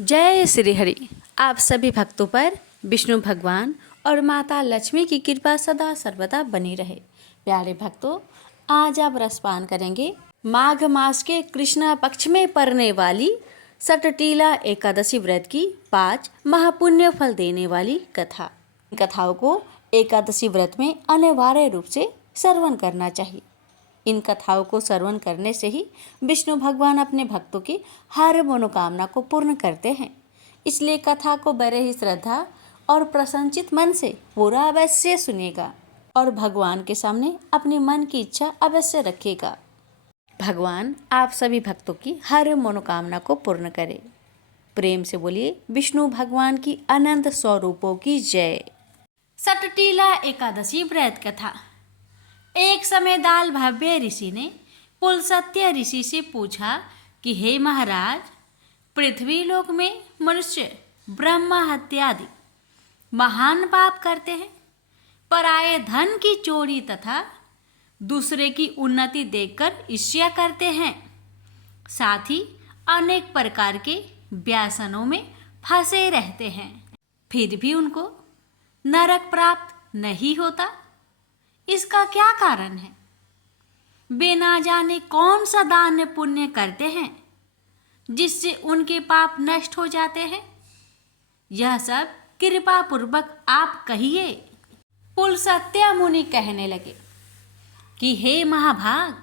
जय श्री हरि। आप सभी भक्तों पर विष्णु भगवान और माता लक्ष्मी की कृपा सदा सर्वदा बनी रहे। प्यारे भक्तों, आज आप रसपान करेंगे माघ मास के कृष्ण पक्ष में पड़ने वाली सटटीला एकादशी व्रत की 5 महापुण्य फल देने वाली कथा। कथाओं को एकादशी व्रत में अनिवार्य रूप से श्रवण करना चाहिए। इन कथाओं को श्रवण करने से ही विष्णु भगवान अपने भक्तों की हर मनोकामना को पूर्ण करते हैं। इसलिए कथा को बड़े ही श्रद्धा और प्रसन्नचित मन से पूरा अवश्य सुनेगा और भगवान के सामने अपने मन की इच्छा अवश्य रखेगा। भगवान आप सभी भक्तों की हर मनोकामना को पूर्ण करे। प्रेम से बोलिए विष्णु भगवान की अनंत स्वरूपों की जय। सटटीला एकादशी व्रत कथा। एक समय दाल भव्य ऋषि ने पुलस्त्य ऋषि से पूछा कि हे महाराज, पृथ्वी लोक में मनुष्य ब्रह्म हत्या आदि महान पाप करते हैं, पराये धन की चोरी तथा दूसरे की उन्नति देखकर ईर्ष्या करते हैं, साथ ही अनेक प्रकार के व्यसनों में फंसे रहते हैं, फिर भी उनको नरक प्राप्त नहीं होता। इसका क्या कारण है? वे ना जाने कौन सा दान पुण्य करते हैं जिससे उनके पाप नष्ट हो जाते हैं। यह सब कृपा पूर्वक आप कहिए। पुलस्त्य मुनि कहने लगे कि हे महाभाग,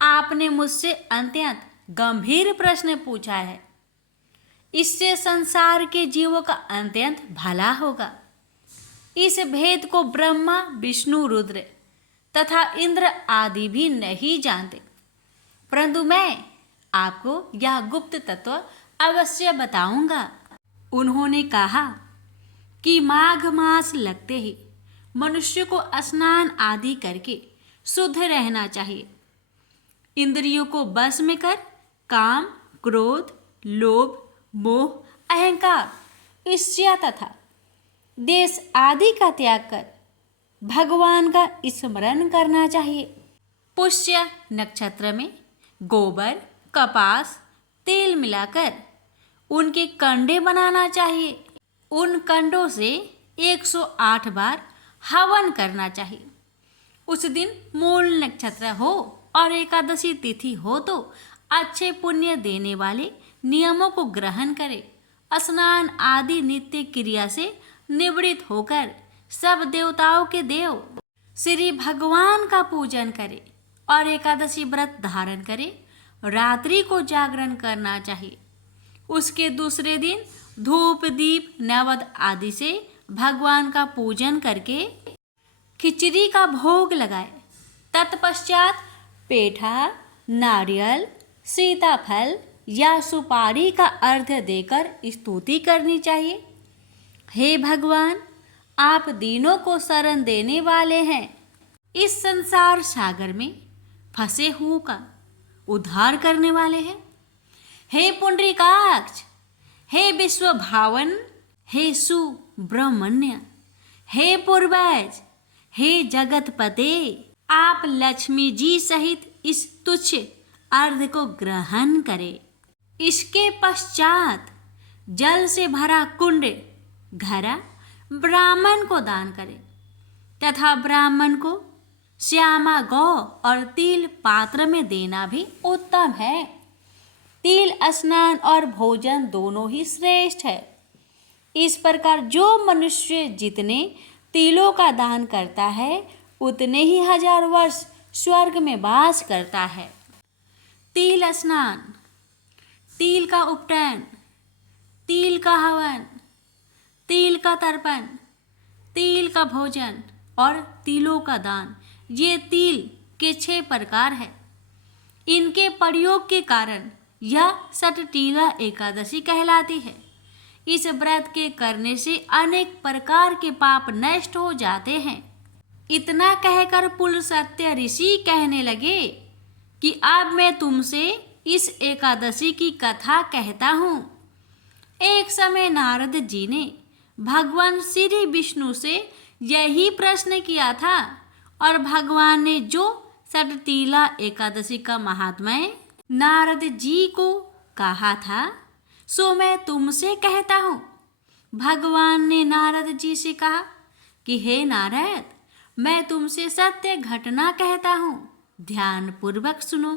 आपने मुझसे अत्यंत गंभीर प्रश्न पूछा है। इससे संसार के जीवों का अत्यंत भला होगा। इस भेद को ब्रह्मा, विष्णु, रुद्र तथा इंद्र आदि भी नहीं जानते, परंतु मैं आपको यह गुप्त तत्व अवश्य बताऊंगा। उन्होंने कहा कि माघ मास लगते ही मनुष्य को स्नान आदि करके शुद्ध रहना चाहिए। इंद्रियों को बस में कर काम, क्रोध, लोभ, मोह, अहंकार, ईर्ष्या तथा देश आदि का त्याग कर भगवान का स्मरण करना चाहिए। पुष्य नक्षत्र में गोबर, कपास, तेल मिलाकर उनके कंडे बनाना चाहिए। उन कंडों से 108 बार हवन करना चाहिए। उस दिन मूल नक्षत्र हो और एकादशी तिथि हो तो अच्छे पुण्य देने वाले नियमों को ग्रहण करें। स्नान आदि नित्य क्रिया से निवृत्त होकर सब देवताओं के देव श्री भगवान का पूजन करे और एकादशी व्रत धारण करे। रात्रि को जागरण करना चाहिए। उसके दूसरे दिन धूप, दीप, नैवेद्य आदि से भगवान का पूजन करके खिचड़ी का भोग लगाए। तत्पश्चात पेठा, नारियल, सीताफल या सुपारी का अर्घ्य देकर स्तुति करनी चाहिए। हे भगवान, आप दीनों को शरण देने वाले हैं। इस संसार सागर में फंसे हुओं का उद्धार करने वाले हैं। हे पुंडरीकाक्ष, हे विश्व भावन, हे सुब्रह्मण्य, हे पूर्वज, हे जगतपते, आप लक्ष्मी जी सहित इस तुच्छ अर्घ्य को ग्रहण करें। इसके पश्चात जल से भरा कुंड घड़ा ब्राह्मण को दान करें तथा ब्राह्मण को श्यामा गौ और तिल पात्र में देना भी उत्तम है। तिल स्नान और भोजन दोनों ही श्रेष्ठ है। इस प्रकार जो मनुष्य जितने तिलों का दान करता है उतने ही 1000 वर्ष स्वर्ग में वास करता है। तिल स्नान, तिल का उपटन, तिल का हवन, तिल का तर्पण, तिल का भोजन और तिलों का दान, ये तिल के 6 प्रकार है। इनके प्रयोग के कारण यह सटटीला एकादशी कहलाती है। इस व्रत के करने से अनेक प्रकार के पाप नष्ट हो जाते हैं। इतना कहकर पुलस्त्य ऋषि कहने लगे कि अब मैं तुमसे इस एकादशी की कथा कहता हूँ। एक समय नारद जी ने भगवान श्री विष्णु से यही प्रश्न किया था और भगवान ने जो सटटीला एकादशी का महात्म्य नारद जी को कहा था सो मैं तुमसे कहता हूँ। भगवान ने नारद जी से कहा कि हे नारद, मैं तुमसे सत्य घटना कहता हूँ, ध्यान पूर्वक सुनो।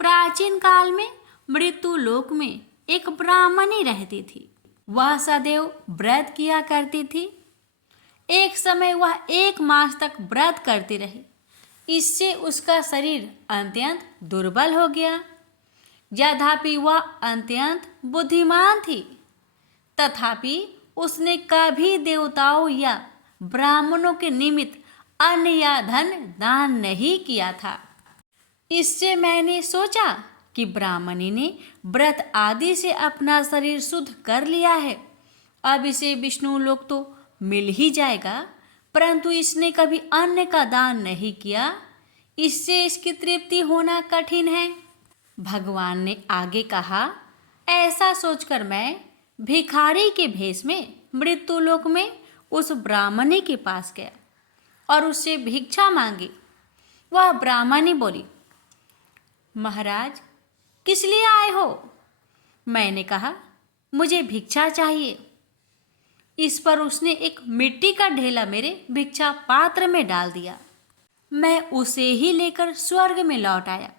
प्राचीन काल में मृत्यु लोक में एक ब्राह्मणी रहती थी। वह सदैव व्रत किया करती थी। एक समय वह 1 मास तक व्रत करती रही। इससे उसका शरीर अत्यंत दुर्बल हो गया। यद्यपि वह अत्यंत बुद्धिमान थी, तथापि उसने कभी देवताओं या ब्राह्मणों के निमित्त अन्न या धन दान नहीं किया था। इससे मैंने सोचा कि ब्राह्मणी ने व्रत आदि से अपना शरीर शुद्ध कर लिया है, अब इसे विष्णु लोक तो मिल ही जाएगा, परंतु इसने कभी अन्न का दान नहीं किया, इससे इसकी तृप्ति होना कठिन है। भगवान ने आगे कहा, ऐसा सोचकर मैं भिखारी के भेष में मृत्यु लोक में उस ब्राह्मणी के पास गया और उससे भिक्षा मांगी। वह ब्राह्मणी बोली, महाराज, किस लिए आए हो? मैंने कहा, मुझे भिक्षा चाहिए। इस पर उसने एक मिट्टी का ढेला मेरे भिक्षा पात्र में डाल दिया। मैं उसे ही लेकर स्वर्ग में लौट आया।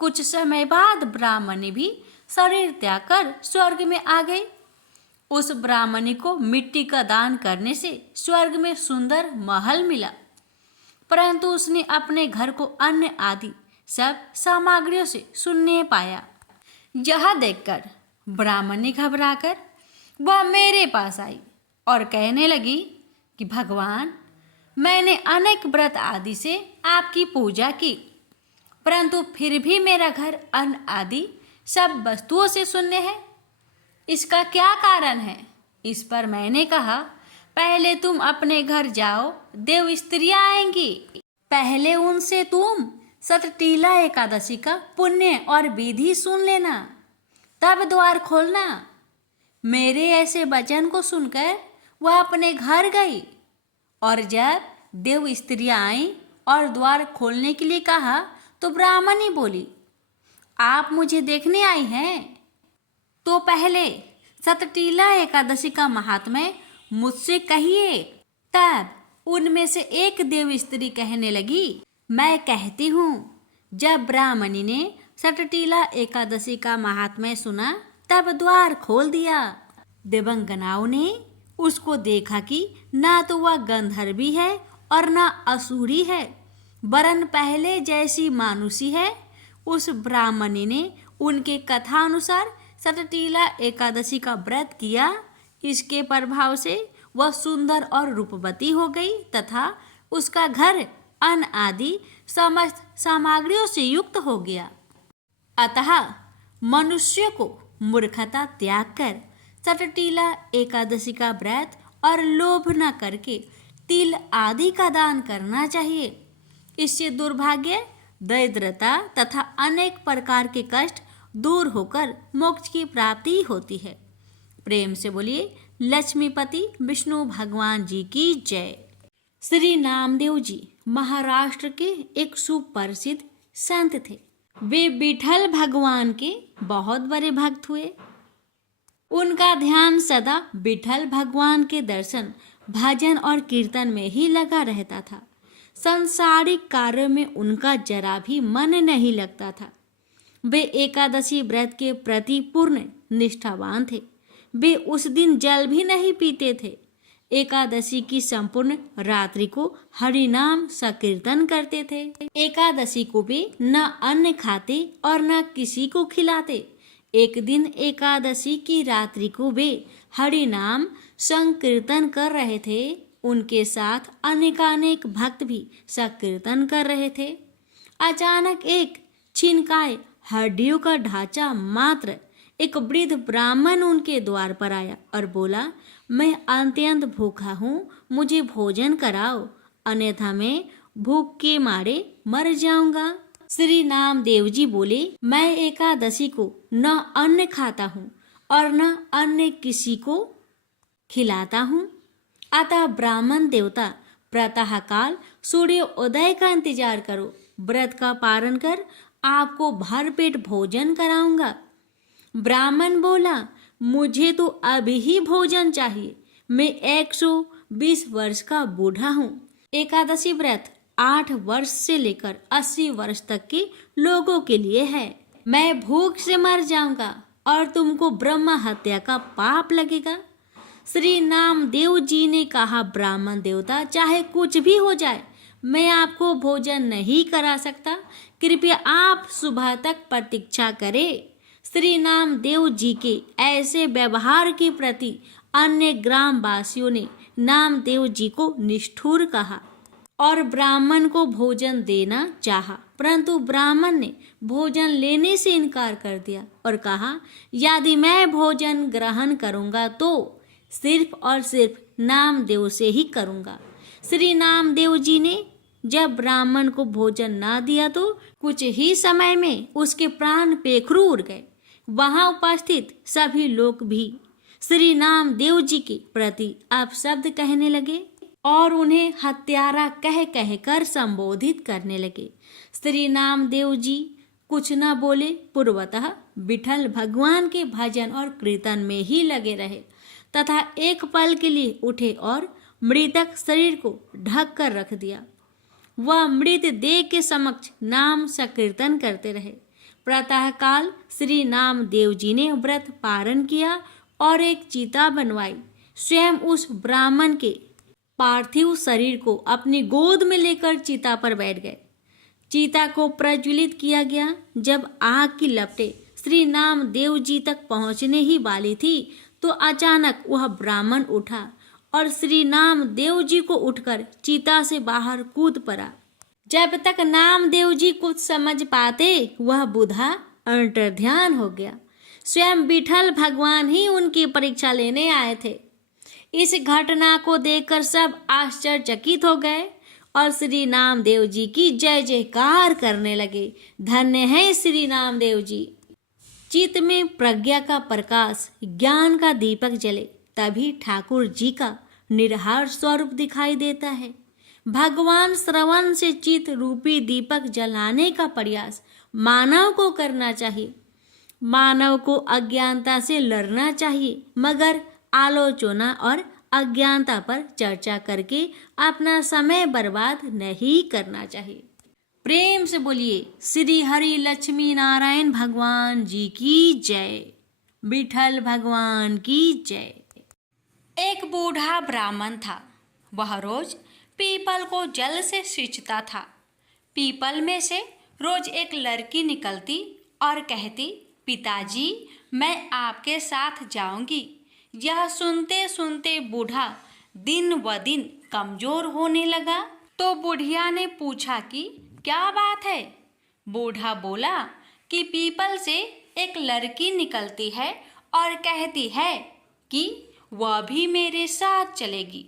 कुछ समय बाद ब्राह्मणी भी शरीर त्याग कर स्वर्ग में आ गई। उस ब्राह्मणी को मिट्टी का दान करने से स्वर्ग में सुंदर महल मिला, परंतु उसने अपने घर को अन्न आदि सब सामग्रियों से शून्य पाया। यह देखकर ब्राह्मणी घबराकर वह मेरे पास आई और कहने लगी कि भगवान, मैंने अनेक व्रत आदि से आपकी पूजा की, परंतु फिर भी मेरा घर अन्न आदि सब वस्तुओं से शून्य है। इसका क्या कारण है? इस पर मैंने कहा, पहले तुम अपने घर जाओ, देव स्त्रियां आएंगी। पहले उनसे तुम सतटीला एकादशी का पुण्य और विधि सुन लेना, तब द्वार खोलना। मेरे ऐसे वचन को सुनकर वह अपने घर गई और जब देव स्त्रियां आईं और द्वार खोलने के लिए कहा तो ब्राह्मणी बोली, आप मुझे देखने आई हैं? तो पहले सतटीला एकादशी का महात्म्य मुझसे कहिए। तब उनमें से एक देव स्त्री कहने लगी, मैं कहती हूँ। जब ब्राह्मणी ने सतटीला एकादशी का महात्म्य सुना तब द्वार खोल दिया। देवंगनाओं ने उसको देखा कि ना तो वह गंधर्वी है और ना असुरी है, वरन पहले जैसी मानुषी है। उस ब्राह्मणी ने उनके कथानुसार सतटीला एकादशी का व्रत किया। इसके प्रभाव से वह सुंदर और रूपवती हो गई तथा उसका घर अन्न आदि समस्त सामग्रियों से युक्त हो गया। अतः मनुष्य को मूर्खता त्याग कर सतटीला एकादशी का व्रत और लोभ न करके तिल आदि का दान करना चाहिए। इससे दुर्भाग्य, दरिद्रता तथा अनेक प्रकार के कष्ट दूर होकर मोक्ष की प्राप्ति होती है। प्रेम से बोलिए लक्ष्मीपति विष्णु भगवान जी की जय। श्री नामदेव जी महाराष्ट्र के एक सुप्रसिद्ध संत थे। वे विठल भगवान के बहुत बड़े भक्त हुए। उनका ध्यान सदा विठल भगवान के दर्शन, भजन और कीर्तन में ही लगा रहता था। सांसारिक कार्यों में उनका जरा भी मन नहीं लगता था। वे एकादशी व्रत के प्रति पूर्ण निष्ठावान थे। वे उस दिन जल भी नहीं पीते थे। एकादशी की संपूर्ण रात्रि को हरि नाम संकीर्तन करते थे। एकादशी को वे न अन्न खाते और न किसी को खिलाते। एक दिन एकादशी की रात्रि को वे हरि नाम संकीर्तन कर रहे थे। उनके साथ अनेकानेक भक्त भी संकीर्तन कर रहे थे। अचानक एक छिनकाए हड्डियों का ढांचा मात्र एक वृद्ध ब्राह्मण उनके द्वार पर आया और बोला, मैं अत्यंत भूखा हूँ, मुझे भोजन कराओ, अन्यथा मैं भूख के मारे मर जाऊंगा। श्री नामदेव जी बोले, मैं एकादशी को न अन्न खाता हूँ और न अन्य किसी को खिलाता हूँ। अतः ब्राह्मण देवता प्रातः काल सूर्य उदय का इंतजार करो, व्रत का पारण कर आपको भरपेट भोजन कराऊंगा। ब्राह्मण बोला, मुझे तो अभी ही भोजन चाहिए, मैं 120 वर्ष का बूढ़ा हूँ। एकादशी व्रत 8 वर्ष से लेकर 80 वर्ष तक के लोगों के लिए है। मैं भूख से मर जाऊंगा और तुमको ब्रह्म हत्या का पाप लगेगा। श्री नामदेव जी ने कहा, ब्राह्मण देवता, चाहे कुछ भी हो जाए, मैं आपको भोजन नहीं करा सकता, कृपया आप सुबह तक प्रतीक्षा करें। श्री नामदेव जी के ऐसे व्यवहार के प्रति अन्य ग्रामवासियों ने नामदेव जी को निष्ठुर कहा और ब्राह्मण को भोजन देना चाहा, परंतु ब्राह्मण ने भोजन लेने से इनकार कर दिया और कहा, यदि मैं भोजन ग्रहण करूंगा तो सिर्फ और सिर्फ नामदेव से ही करूंगा। श्री नामदेव जी ने जब ब्राह्मण को भोजन ना दिया तो कुछ ही समय में उसके प्राण पेखरू उड़ गए। वहां उपस्थित सभी लोग भी श्री नामदेव जी के प्रति अपशब्द कहने लगे और उन्हें हत्यारा कह कहकर संबोधित करने लगे। श्री नामदेव जी कुछ न बोले, पूर्वतः विठल भगवान के भजन और कीर्तन में ही लगे रहे तथा एक पल के लिए उठे और मृतक शरीर को ढक कर रख दिया। वह मृत देह के समक्ष नाम संकीर्तन करते रहे। प्रातःकाल श्री नामदेव जी ने व्रत पारण किया और एक चिता बनवाई। स्वयं उस ब्राह्मण के पार्थिव शरीर को अपनी गोद में लेकर चिता पर बैठ गए। चिता को प्रज्वलित किया गया। जब आग की लपटें श्री नामदेव जी तक पहुंचने ही वाली थी तो अचानक वह ब्राह्मण उठा और श्री नामदेव जी को उठकर चिता से बाहर कूद पड़ा। जब तक नामदेव जी कुछ समझ पाते वह बूढ़ा अंतर्ध्यान हो गया। स्वयं विठल भगवान ही उनकी परीक्षा लेने आए थे। इस घटना को देखकर सब आश्चर्यचकित हो गए और श्री नामदेव जी की जय जयकार करने लगे। धन्य है श्री नामदेव जी। चित्त में प्रज्ञा का प्रकाश, ज्ञान का दीपक जले, तभी ठाकुर जी का निराहार स्वरूप दिखाई देता है। भगवान श्रवण से चित्त रूपी दीपक जलाने का प्रयास मानव को करना चाहिए। मानव को अज्ञानता से लड़ना चाहिए, मगर आलोचना और अज्ञानता पर चर्चा करके अपना समय बर्बाद नहीं करना चाहिए। प्रेम से बोलिए श्री हरि लक्ष्मी नारायण भगवान जी की जय, विठल भगवान की जय। एक बूढ़ा ब्राह्मण था। वह रोज पीपल को जल से सींचता था। पीपल में से रोज एक लड़की निकलती और कहती, पिताजी मैं आपके साथ जाऊंगी। यह सुनते सुनते बूढ़ा दिन व दिन कमजोर होने लगा। तो बुढ़िया ने पूछा कि क्या बात है? बूढ़ा बोला कि पीपल से एक लड़की निकलती है और कहती है कि वह भी मेरे साथ चलेगी।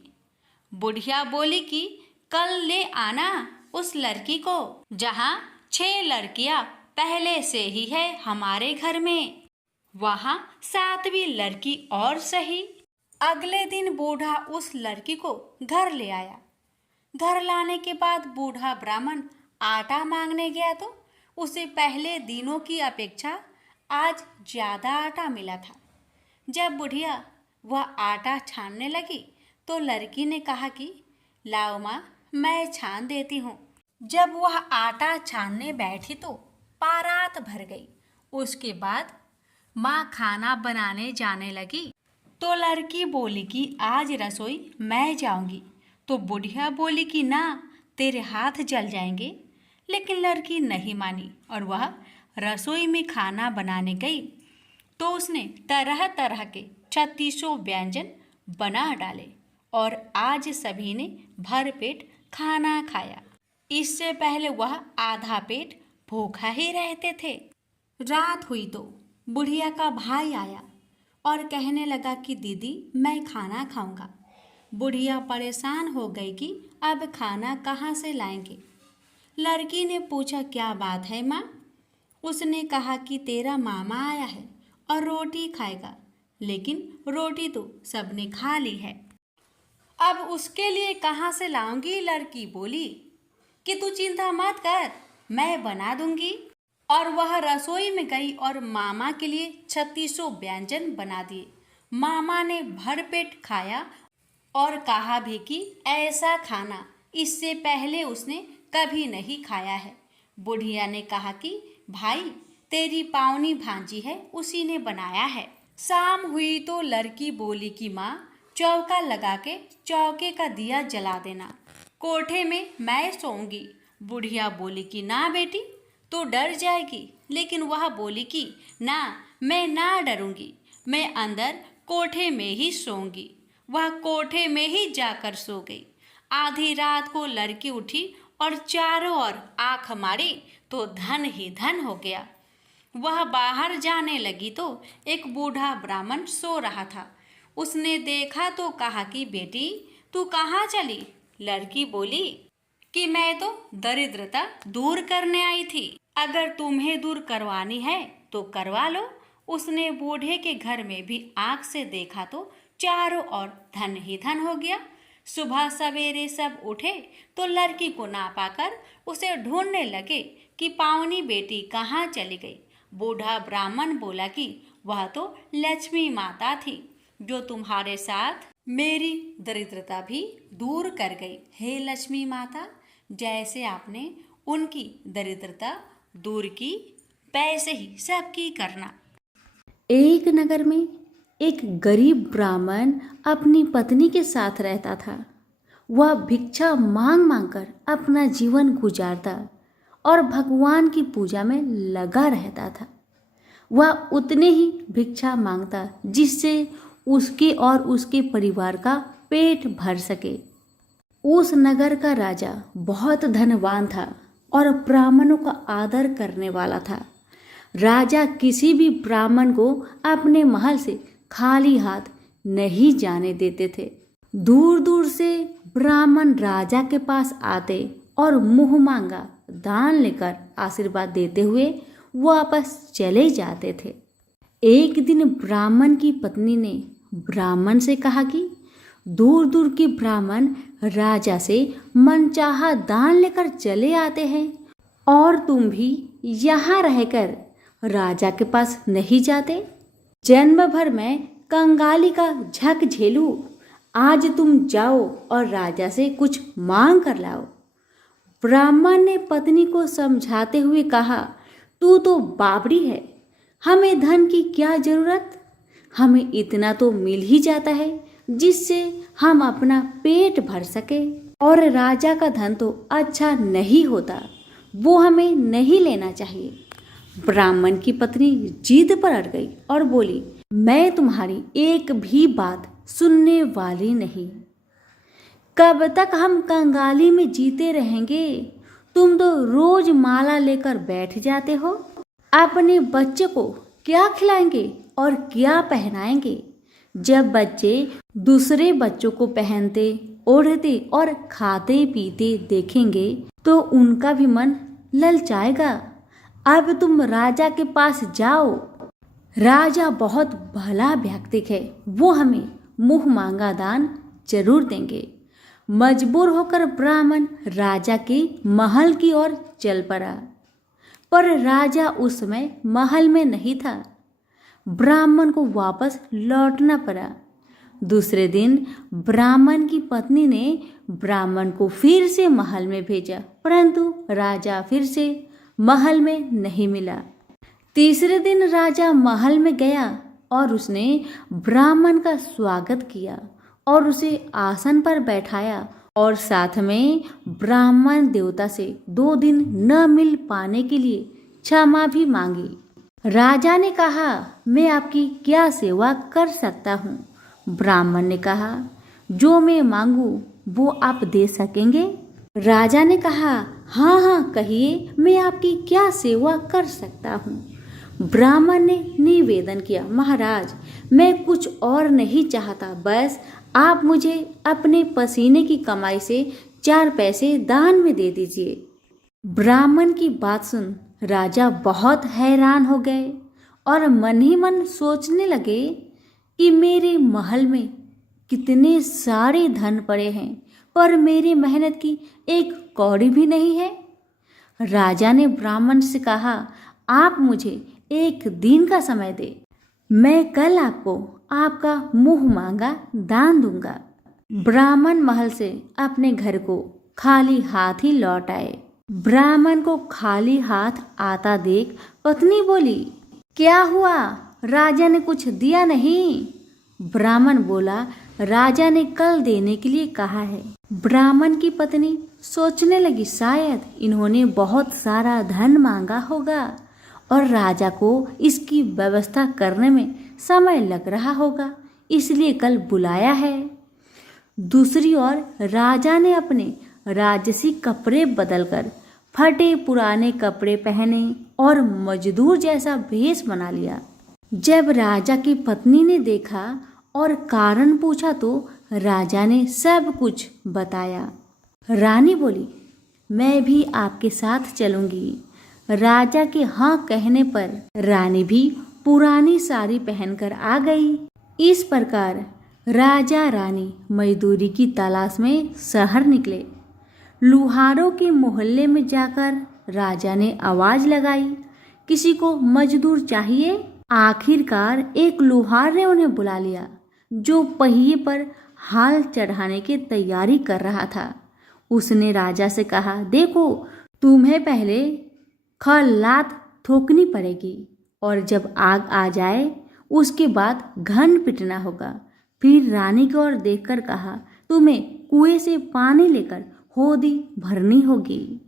बुढ़िया बोली कि कल ले आना उस लड़की को, जहाँ 6 लड़कियां पहले से ही है हमारे घर में, वहाँ 7वीं लड़की और सही। अगले दिन बूढ़ा उस लड़की को घर ले आया। घर लाने के बाद बूढ़ा ब्राह्मण आटा मांगने गया तो उसे पहले दिनों की अपेक्षा आज ज्यादा आटा मिला था। जब बुढ़िया वह आटा छानने लगी तो लड़की ने कहा कि लाओ माँ, मैं छान देती हूँ। जब वह आटा छानने बैठी तो पारात भर गई। उसके बाद माँ खाना बनाने जाने लगी तो लड़की बोली कि आज रसोई मैं जाऊंगी। तो बुढ़िया बोली कि ना, तेरे हाथ जल जाएंगे। लेकिन लड़की नहीं मानी और वह रसोई में खाना बनाने गई तो उसने तरह तरह के 36 व्यंजन बना डाले और आज सभी ने भर पेट खाना खाया। इससे पहले वह आधा पेट भूखा ही रहते थे। रात हुई तो बुढ़िया का भाई आया और कहने लगा कि दीदी मैं खाना खाऊंगा। बुढ़िया परेशान हो गई कि अब खाना कहाँ से लाएंगे। लड़की ने पूछा क्या बात है माँ? उसने कहा कि तेरा मामा आया है और रोटी खाएगा, लेकिन रोटी तो सबने खा ली है, अब उसके लिए कहाँ से लाऊंगी। लड़की बोली कि तू चिंता मत कर, मैं बना दूंगी। और वह रसोई में गई और मामा के लिए 3600 व्यंजन बना दिए। मामा ने भरपेट खाया और कहा भी कि ऐसा खाना इससे पहले उसने कभी नहीं खाया है। बुढ़िया ने कहा कि भाई, तेरी पावनी भांजी है, उसी ने बनाया है। शाम हुई तो लड़की बोली कि माँ, चौका लगा के चौके का दिया जला देना, कोठे में मैं सोऊंगी। बुढ़िया बोली कि ना बेटी, तो डर जाएगी। लेकिन वह बोली कि ना, मैं ना डरूंगी, मैं अंदर कोठे में ही सोऊंगी। वह कोठे में ही जाकर सो गई। आधी रात को लड़की उठी और चारों ओर आंख मारी तो धन ही धन हो गया। वह बाहर जाने लगी तो एक बूढ़ा ब्राह्मण सो रहा था। उसने देखा तो कहा कि बेटी, तू कहाँ चली? लड़की बोली कि मैं तो दरिद्रता दूर करने आई थी, अगर तुम्हें दूर करवानी है तो करवा लो। उसने बूढ़े के घर में भी आंख से देखा तो चारों ओर धन ही धन हो गया। सुबह सवेरे सब उठे तो लड़की को ना पाकर उसे ढूंढने लगे कि पावनी बेटी कहाँ चली गई। बूढ़ा ब्राह्मण बोला कि वह तो लक्ष्मी माता थी, जो तुम्हारे साथ मेरी दरिद्रता भी दूर कर गई। हे लक्ष्मी माता, जैसे आपने उनकी दरिद्रता दूर की, वैसे ही सबकी करना। एक नगर में एक गरीब ब्राह्मण अपनी पत्नी के साथ रहता था। वह भिक्षा मांग मांग कर अपना जीवन गुजारता और भगवान की पूजा में लगा रहता था। वह उतने ही भिक्षा मांगता जिससे उसके और उसके परिवार का पेट भर सके। उस नगर का राजा बहुत धनवान था और ब्राह्मणों का आदर करने वाला था। राजा किसी भी ब्राह्मण को अपने महल से खाली हाथ नहीं जाने देते थे। दूर दूर से ब्राह्मण राजा के पास आते और मुंह मांगा दान लेकर आशीर्वाद देते हुए वापस चले जाते थे। एक दिन ब्राह्मण की पत्नी ने ब्राह्मण से कहा कि दूर दूर के ब्राह्मण राजा से मनचाहा दान लेकर चले आते हैं और तुम भी यहाँ रहकर राजा के पास नहीं जाते। जन्म भर मैं कंगाली का झक झेलूं, आज तुम जाओ और राजा से कुछ मांग कर लाओ। ब्राह्मण ने पत्नी को समझाते हुए कहा, तू तो बावड़ी है, हमें धन की क्या जरूरत? हमें इतना तो मिल ही जाता है जिससे हम अपना पेट भर सके, और राजा का धन तो अच्छा नहीं होता, वो हमें नहीं लेना चाहिए। ब्राह्मण की पत्नी जिद पर अड़ गई और बोली, मैं तुम्हारी एक भी बात सुनने वाली नहीं। कब तक हम कंगाली में जीते रहेंगे? तुम तो रोज माला लेकर बैठ जाते हो। अपने बच्चे को क्या खिलाएंगे और क्या पहनाएंगे? जब बच्चे दूसरे बच्चों को पहनते, ओढ़ते और खाते पीते देखेंगे तो उनका भी मन ललचाएगा। अब तुम राजा के पास जाओ, राजा बहुत भला व्यक्ति है, वो हमें मुंह मांगा दान जरूर देंगे। मजबूर होकर ब्राह्मण राजा के महल की ओर चल पड़ा, पर राजा उस समय महल में नहीं था। ब्राह्मण को वापस लौटना पड़ा। दूसरे दिन ब्राह्मण की पत्नी ने ब्राह्मण को फिर से महल में भेजा, परंतु राजा फिर से महल में नहीं मिला। तीसरे दिन राजा महल में गया और उसने ब्राह्मण का स्वागत किया और उसे आसन पर बैठाया और साथ में ब्राह्मण देवता से 2 दिन न मिल पाने के लिए क्षमा भी मांगी। राजा ने कहा, मैं आपकी क्या सेवा कर सकता हूँ? ब्राह्मण ने कहा, जो मैं मांगू वो आप दे सकेंगे? राजा ने कहा, हाँ हाँ कहिए, मैं आपकी क्या सेवा कर सकता हूँ? ब्राह्मण ने निवेदन किया, महाराज मैं कुछ और नहीं चाहता, बस आप मुझे अपने पसीने की कमाई से 4 पैसे दान में दे दीजिए। ब्राह्मण की बात सुन राजा बहुत हैरान हो गए और मन ही मन सोचने लगे कि मेरे महल में कितने सारे धन पड़े हैं, पर मेरी मेहनत की एक कौड़ी भी नहीं है। राजा ने ब्राह्मण से कहा, आप मुझे 1 दिन का समय दे, मैं कल आपको आपका मुंह मांगा दान दूंगा। ब्राह्मण महल से अपने घर को खाली हाथ ही लौट आए। ब्राह्मण को खाली हाथ आता देख पत्नी बोली, क्या हुआ, राजा ने कुछ दिया नहीं? ब्राह्मण बोला, राजा ने कल देने के लिए कहा है। ब्राह्मण की पत्नी सोचने लगी, शायद इन्होंने बहुत सारा धन मांगा होगा और राजा को इसकी व्यवस्था करने में समय लग रहा होगा, इसलिए कल बुलाया है। दूसरी ओर राजा ने अपने राजसी कपड़े बदलकर फटे पुराने कपड़े पहने और मजदूर जैसा भेष बना लिया। जब राजा की पत्नी ने देखा और कारण पूछा तो राजा ने सब कुछ बताया। रानी बोली, मैं भी आपके साथ चलूंगी। राजा के हाँ कहने पर रानी भी पुरानी साड़ी पहनकर आ गई। इस प्रकार राजा रानी मजदूरी की तलाश में शहर निकले। लुहारों के मोहल्ले में जाकर राजा ने आवाज लगाई, किसी को मजदूर चाहिए? आखिरकार एक लुहार ने उन्हें बुला लिया, जो पहिए पर हाल चढ़ाने की तैयारी कर रहा था। उसने राजा से कहा, देखो, तुम्हें पहले खलात ठोकनी पड़ेगी और जब आग आ जाए उसके बाद घन पिटना होगा। फिर रानी की ओर देखकर कहा, तुम्हें कुएं से पानी लेकर होदी भरनी होगी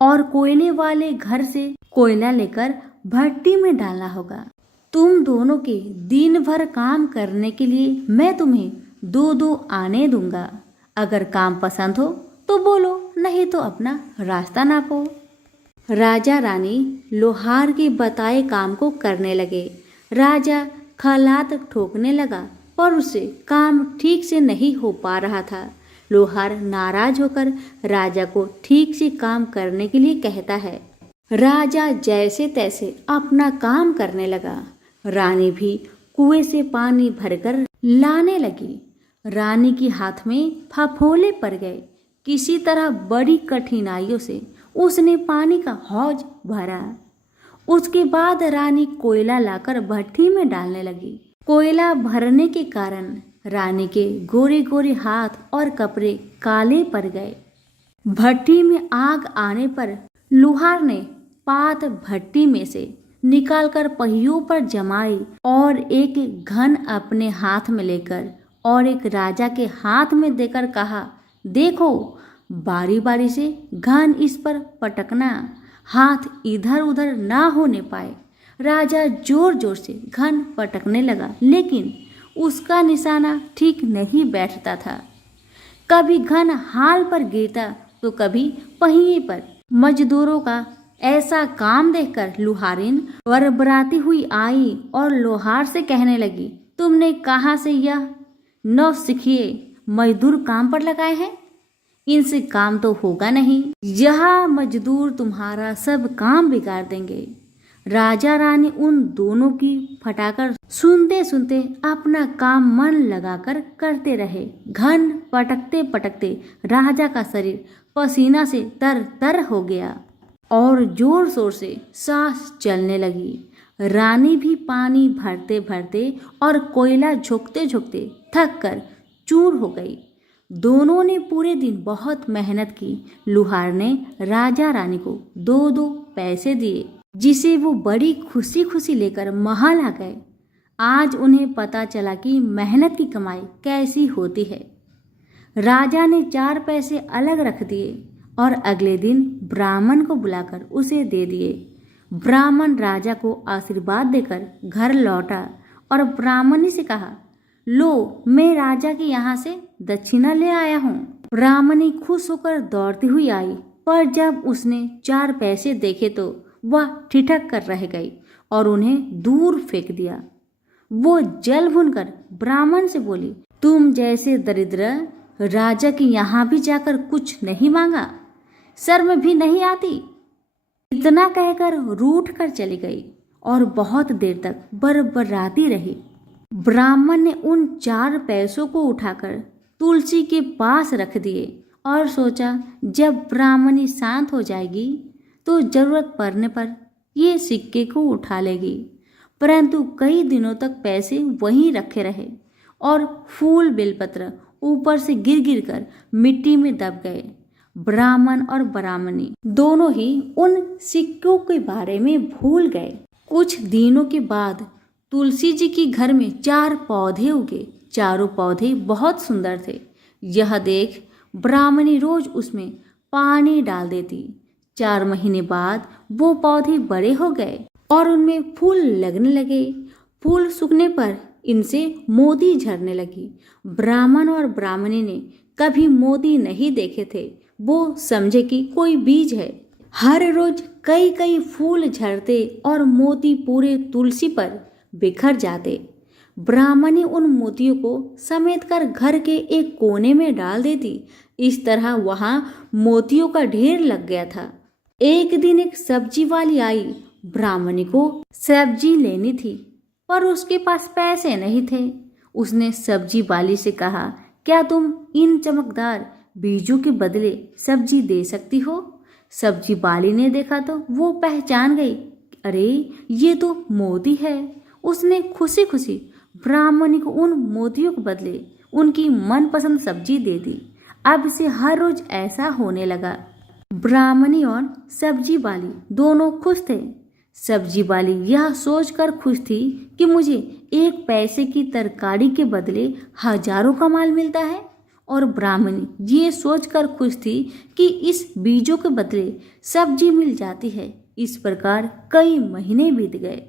और कोयले वाले घर से कोयला लेकर भट्टी में डालना होगा। तुम दोनों के दिन भर काम करने के लिए मैं तुम्हें 2-2 आने दूंगा। अगर काम पसंद हो तो बोलो, नहीं तो अपना रास्ता नापो। राजा रानी लोहार के बताए काम को करने लगे। राजा खलात ठोकने लगा पर उससे काम ठीक से नहीं हो पा रहा था। लोहार नाराज होकर राजा को ठीक से काम करने के लिए कहता है। राजा जैसे तैसे अपना काम करने लगा। रानी भी कुएं से पानी भरकर लाने लगी। रानी के हाथ में फफोले पड़ गए। किसी तरह बड़ी कठिनाइयों से उसने पानी का हौज भरा। उसके बाद रानी कोयला लाकर भट्टी में डालने लगी। कोयला भरने के कारण रानी के गोरे गोरे हाथ और कपड़े काले पड़ गए। भट्टी में आग आने पर लुहार ने पात भट्टी में से निकालकर पहियों पर जमाई और एक घन अपने हाथ में लेकर और एक राजा के हाथ में देकर कहा, देखो, बारी बारी से घन इस पर पटकना, हाथ इधर उधर ना होने पाए। राजा जोर जोर से घन पटकने लगा, लेकिन उसका निशाना ठीक नहीं बैठता था। कभी घन हाल पर गिरता तो कभी पहिए पर। मजदूरों का ऐसा काम देखकर लुहारिन बरबराती हुई आई और लोहार से कहने लगी, तुमने कहाँ से यह नौसिखिए मजदूर काम पर लगाए हैं? इनसे काम तो होगा नहीं। यह मजदूर तुम्हारा सब काम बिगाड़ देंगे। राजा रानी उन दोनों की फटाकर सुनते सुनते अपना काम मन लगाकर करते रहे। घन पटकते पटकते राजा का शरीर पसीना से तर तर हो गया और जोर शोर से सांस चलने लगी। रानी भी पानी भरते भरते और कोयला झोंकते झोंकते थक कर चूर हो गई। दोनों ने पूरे दिन बहुत मेहनत की। लुहार ने राजा रानी को 2-2 पैसे दिए, जिसे वो बड़ी खुशी खुशी लेकर महल आ गए। आज उन्हें पता चला कि मेहनत की कमाई कैसी होती है। राजा ने 4 पैसे अलग रख दिए और अगले दिन ब्राह्मण को बुलाकर उसे दे दिए। ब्राह्मण राजा को आशीर्वाद देकर घर लौटा और ब्राह्मणी से कहा, लो, मैं राजा के यहाँ से दक्षिणा ले आया हूँ। ब्राह्मणी खुश होकर दौड़ती हुई आई, पर जब उसने 4 पैसे देखे तो वह ठिठक कर रह गई और उन्हें दूर फेंक दिया। वो जल भूनकर ब्राह्मण से बोली, तुम जैसे दरिद्र राजा के यहाँ भी जाकर कुछ नहीं मांगा, शर्म भी नहीं आती। इतना कहकर रूठ कर चली गई और बहुत देर तक बरबराती रही। ब्राह्मण ने उन 4 पैसों को उठाकर तुलसी के पास रख दिए और सोचा, जब ब्राह्मणी शांत हो जाएगी तो जरूरत पड़ने पर ये सिक्के को उठा लेगी। परंतु कई दिनों तक पैसे वहीं रखे रहे और फूल बेलपत्र ऊपर से गिर गिर कर मिट्टी में दब गए। ब्राह्मण और ब्राह्मणी दोनों ही उन सिक्कों के बारे में भूल गए। कुछ दिनों के बाद तुलसी जी के घर में 4 पौधे उगे। चारों पौधे बहुत सुंदर थे। यह देख ब्राह्मणी रोज उसमें पानी डाल देती। 4 महीने बाद वो पौधे बड़े हो गए और उनमें फूल लगने लगे। फूल सूखने पर इनसे मोती झरने लगी। ब्राह्मण और ब्राह्मणी ने कभी मोती नहीं देखे थे। वो समझे कि कोई बीज है। हर रोज कई कई फूल झरते और मोती पूरे तुलसी पर बिखर जाते। ब्राह्मणी उन मोतियों को समेट कर घर के एक कोने में डाल देती। इस तरह वहां मोतियों का ढेर लग गया था। एक दिन एक सब्जी वाली आई। ब्राह्मणी को सब्जी लेनी थी पर उसके पास पैसे नहीं थे। उसने सब्जी वाली से कहा, क्या तुम इन चमकदार बीजों के बदले सब्जी दे सकती हो? सब्जी वाली ने देखा तो वो पहचान गई, अरे ये तो मोती है। उसने खुशी खुशी ब्राह्मणी को उन मोतियों के बदले उनकी मनपसंद सब्जी दे दी। अब से हर रोज ऐसा होने लगा। ब्राह्मणी और सब्जी वाली दोनों खुश थे। सब्जी वाली यह सोचकर खुश थी कि मुझे 1 पैसे की तरकारी के बदले हजारों का माल मिलता है, और ब्राह्मणी ये सोचकर खुश थी कि इस बीजों के बदले सब्जी मिल जाती है। इस प्रकार कई महीने बीत गए।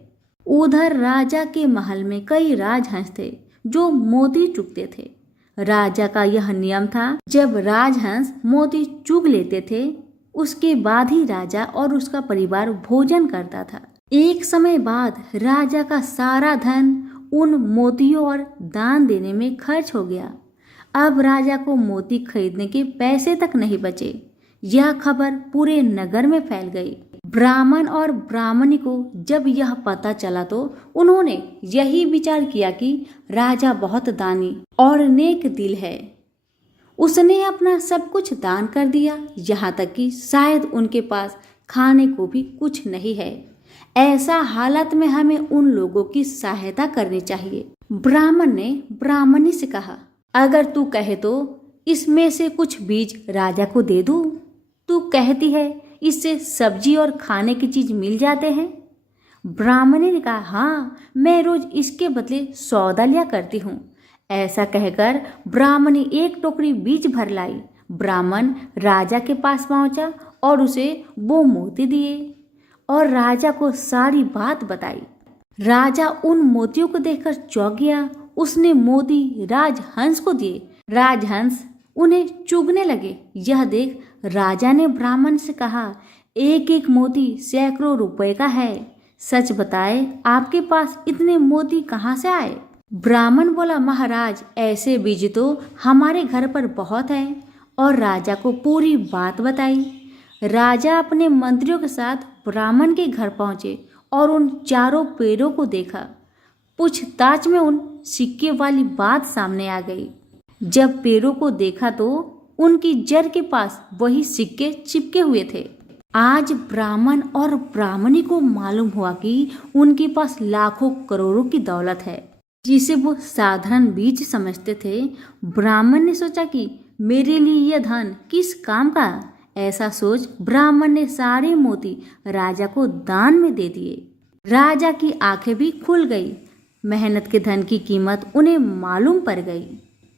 उधर राजा के महल में कई राजहंस थे जो मोती चुगते थे। राजा का यह नियम था, जब राजहंस मोती चुग लेते थे उसके बाद ही राजा और उसका परिवार भोजन करता था। एक समय बाद राजा का सारा धन उन मोतियों और दान देने में खर्च हो गया। अब राजा को मोती खरीदने के पैसे तक नहीं बचे। यह खबर पूरे नगर में फैल गई। ब्राह्मण और ब्राह्मणी को जब यह पता चला तो उन्होंने यही विचार किया कि राजा बहुत दानी और नेक दिल है। उसने अपना सब कुछ दान कर दिया, यहाँ तक कि शायद उनके पास खाने को भी कुछ नहीं है। ऐसा हालत में हमें उन लोगों की सहायता करनी चाहिए। ब्राह्मण ने ब्राह्मणी से कहा, अगर तू कहे तो इसमें से कुछ बीज राजा को दे दूं। तू कहती है इससे सब्जी और खाने की चीज मिल जाते हैं। ब्राह्मणी ने कहा, हाँ, मैं रोज इसके बदले सौदा लिया करती हूँ। ऐसा कहकर ब्राह्मणी 1 टोकरी बीज भर लाई। ब्राह्मण राजा के पास पहुंचा और उसे वो मोती दिए और राजा को सारी बात बताई। राजा उन मोतियों को देखकर चौंक गया। उसने मोती राजहंस को दिए। राजहंस उन्हें चुगने लगे। यह देख राजा ने ब्राह्मण से कहा, 1-1 मोती सैकड़ों रुपए का है। सच बताए, आपके पास इतने मोती कहाँ से आए? ब्राह्मण बोला, महाराज, ऐसे बीज तो हमारे घर पर बहुत हैं। और राजा को पूरी बात बताई। राजा अपने मंत्रियों के साथ ब्राह्मण के घर पहुंचे और उन चारों पेड़ों को देखा। पूछताछ में उन सिक्के वाली बात सामने आ गई। जब पेड़ों को देखा तो उनकी जड़ के पास वही सिक्के चिपके हुए थे। आज ब्राह्मण और ब्राह्मणी को मालूम हुआ कि उनके पास लाखों करोड़ों की दौलत है, जिसे वो साधारण बीज समझते थे। ब्राह्मण ने सोचा कि मेरे लिए यह धन किस काम का। ऐसा सोच ब्राह्मण ने सारे मोती राजा को दान में दे दिए। राजा की आंखें भी खुल गई। मेहनत के धन की कीमत उन्हें मालूम पड़ गई।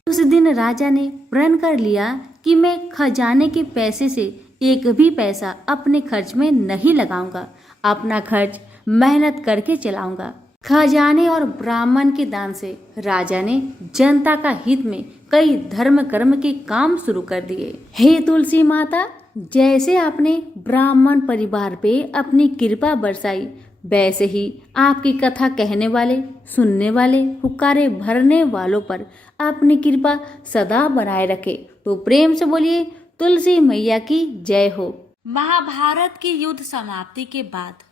उस दिन राजा ने प्रण कर लिया कि मैं खजाने के पैसे से 1 भी पैसा अपने खर्च में नहीं लगाऊंगा। अपना खर्च मेहनत करके चलाऊंगा। खजाने और ब्राह्मण के दान से राजा ने जनता का हित में कई धर्म कर्म के काम शुरू कर दिए। हे तुलसी माता, जैसे आपने ब्राह्मण परिवार पे अपनी कृपा बरसाई, वैसे ही आपकी कथा कहने वाले, सुनने वाले, हुक्कारे भरने वालों पर अपनी कृपा सदा बनाए रखे। तो प्रेम से बोलिए, तुलसी मैया की जय हो। महाभारत की युद्ध समाप्ति के बाद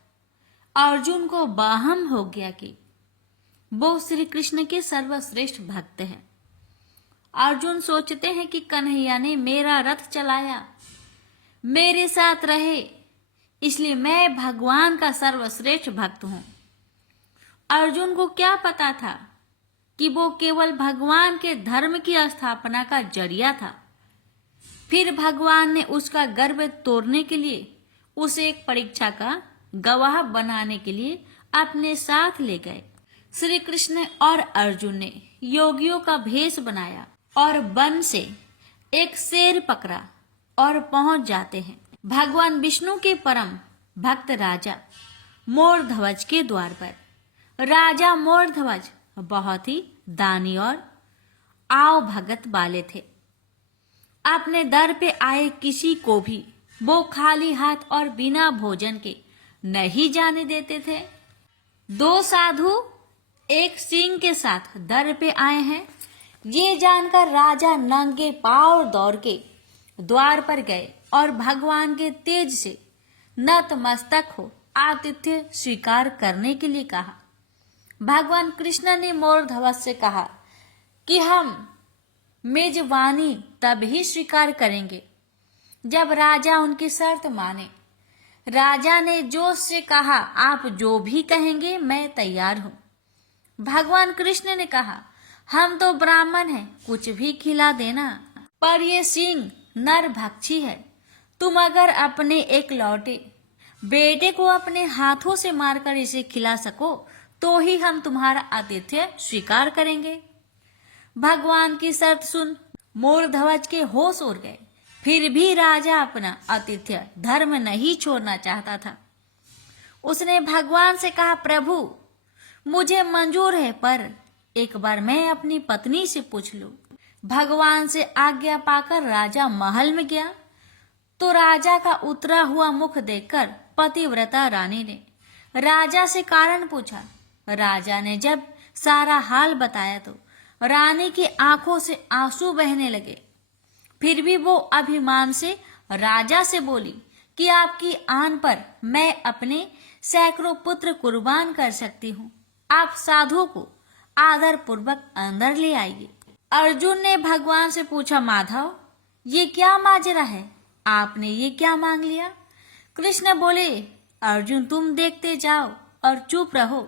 अर्जुन को वहम हो गया कि वो श्री कृष्ण के सर्वश्रेष्ठ भक्त हैं। अर्जुन सोचते हैं कि कन्हैया ने मेरा रथ चलाया, मेरे साथ रहे, इसलिए मैं भगवान का सर्वश्रेष्ठ भक्त हूं। अर्जुन को क्या पता था कि वो केवल भगवान के धर्म की स्थापना का जरिया था। फिर भगवान ने उसका गर्व तोड़ने के लिए उसे एक परीक्षा का गवाह बनाने के लिए अपने साथ ले गए। श्री कृष्ण और अर्जुन ने योगियों का भेष बनाया और वन से एक शेर पकड़ा और पहुंच जाते हैं भगवान विष्णु के परम भक्त राजा मोरध्वज के द्वार पर। राजा मोरध्वज बहुत ही दानी और आव भगत वाले थे। अपने दर पे आए किसी को भी वो खाली हाथ और बिना भोजन के नहीं जाने देते थे। दो साधु एक सिंह के साथ दर पे आए हैं, ये जानकर राजा नंगे पांव दौड़ के द्वार पर गए और भगवान के तेज से नतमस्तक हो आतिथ्य स्वीकार करने के लिए कहा। भगवान कृष्ण ने मोरध्वज से कहा कि हम मेजबानी तब ही स्वीकार करेंगे जब राजा उनकी शर्त माने। राजा ने जोश से कहा, आप जो भी कहेंगे मैं तैयार हूं। भगवान कृष्ण ने कहा, हम तो ब्राह्मण हैं, कुछ भी खिला देना, पर ये सिंह नरभक्षी है। तुम अगर अपने एक लौटे बेटे को अपने हाथों से मारकर इसे खिला सको तो ही हम तुम्हारा आतिथ्य स्वीकार करेंगे। भगवान की शर्त सुन मोरध्वज के होश उड़ गए। फिर भी राजा अपना आतिथ्य धर्म नहीं छोड़ना चाहता था। उसने भगवान से कहा, प्रभु मुझे मंजूर है, पर एक बार मैं अपनी पत्नी से पूछ लूं। भगवान से आज्ञा पाकर राजा महल में गया तो राजा का उतरा हुआ मुख देखकर पतिव्रता रानी ने राजा से कारण पूछा। राजा ने जब सारा हाल बताया तो रानी की आंखों से आंसू बहने लगे। फिर भी वो अभिमान से राजा से बोली कि आपकी आन पर मैं अपने सैकड़ों पुत्र कुर्बान कर सकती हूँ। आप साधु को आदर पूर्वक अंदर ले आइए। अर्जुन ने भगवान से पूछा, माधव ये क्या माजरा है, आपने ये क्या मांग लिया? कृष्ण बोले, अर्जुन तुम देखते जाओ और चुप रहो।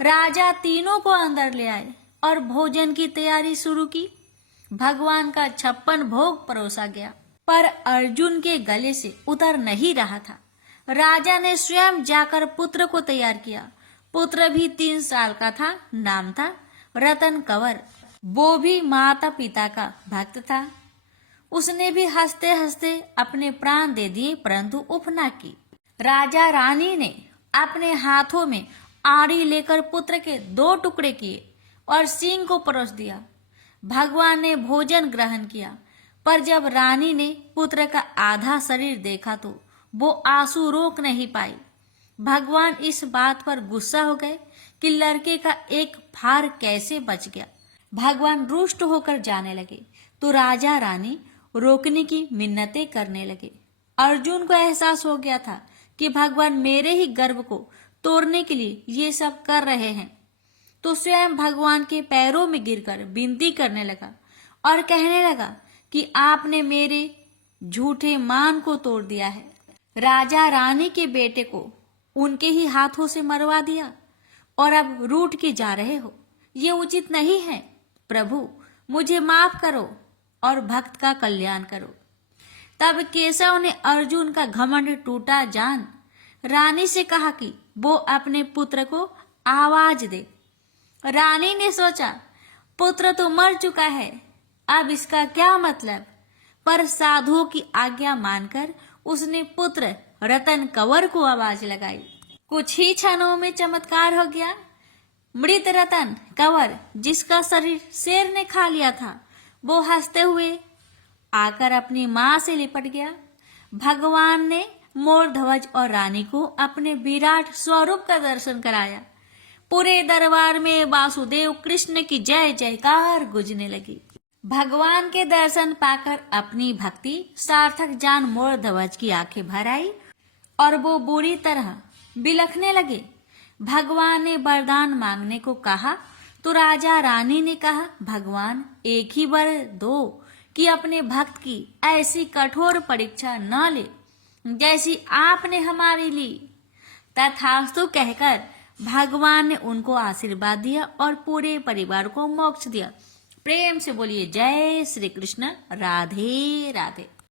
राजा तीनों को अंदर ले आए और भोजन की तैयारी शुरू की। भगवान का 56 भोग परोसा गया, पर अर्जुन के गले से उतर नहीं रहा था। राजा ने स्वयं जाकर पुत्र को तैयार किया। पुत्र भी 3 साल का था, नाम था रतन कंवर। वो भी माता पिता का भक्त था। उसने भी हंसते हंसते अपने प्राण दे दिए, परंतु उफ ना की। राजा रानी ने अपने हाथों में आड़ी लेकर पुत्र के 2 टुकड़े किए और सिंह को परोस दिया। भगवान ने भोजन ग्रहण किया, पर जब रानी ने पुत्र का आधा शरीर देखा तो वो आंसू रोक नहीं पाई। भगवान इस बात पर गुस्सा हो गए कि लड़के का एक फार कैसे बच गया। भगवान रुष्ट होकर जाने लगे तो राजा रानी रोकने की मिन्नतें करने लगे। अर्जुन को एहसास हो गया था कि भगवान मेरे ही गर्व को तोड़ने के लिए ये सब कर रहे हैं, तो स्वयं भगवान के पैरों में गिरकर विनती करने लगा और कहने लगा कि आपने मेरे झूठे मान को तोड़ दिया है। राजा रानी के बेटे को उनके ही हाथों से मरवा दिया और अब रूठ के जा रहे हो, ये उचित नहीं है। प्रभु मुझे माफ करो और भक्त का कल्याण करो। तब केशव ने अर्जुन का घमंड टूटा जान रानी से कहा कि वो अपने पुत्र को आवाज दे। रानी ने सोचा, पुत्र तो मर चुका है, अब इसका क्या मतलब, पर साधुओं की आज्ञा मानकर उसने पुत्र रतन कंवर को आवाज लगाई। कुछ ही क्षणों में चमत्कार हो गया। मृत रतन कंवर, जिसका शरीर शेर ने खा लिया था, वो हंसते हुए आकर अपनी मां से लिपट गया। भगवान ने मोरध्वज और रानी को अपने विराट स्वरूप का दर्शन कराया। पूरे दरबार में वासुदेव कृष्ण की जय जयकार गूंजने लगी। भगवान के दर्शन पाकर अपनी भक्ति सार्थक जान मोरध्वज की आंखें भर आई और वो बुरी तरह बिलखने लगे। भगवान ने वरदान मांगने को कहा तो राजा रानी ने कहा, भगवान एक ही वर दो कि अपने भक्त की ऐसी कठोर परीक्षा न ले जैसी आपने हमारी ली। तथास्तु कहकर भगवान ने उनको आशीर्वाद दिया और पूरे परिवार को मोक्ष दिया। प्रेम से बोलिए जय श्री कृष्ण, राधे राधे।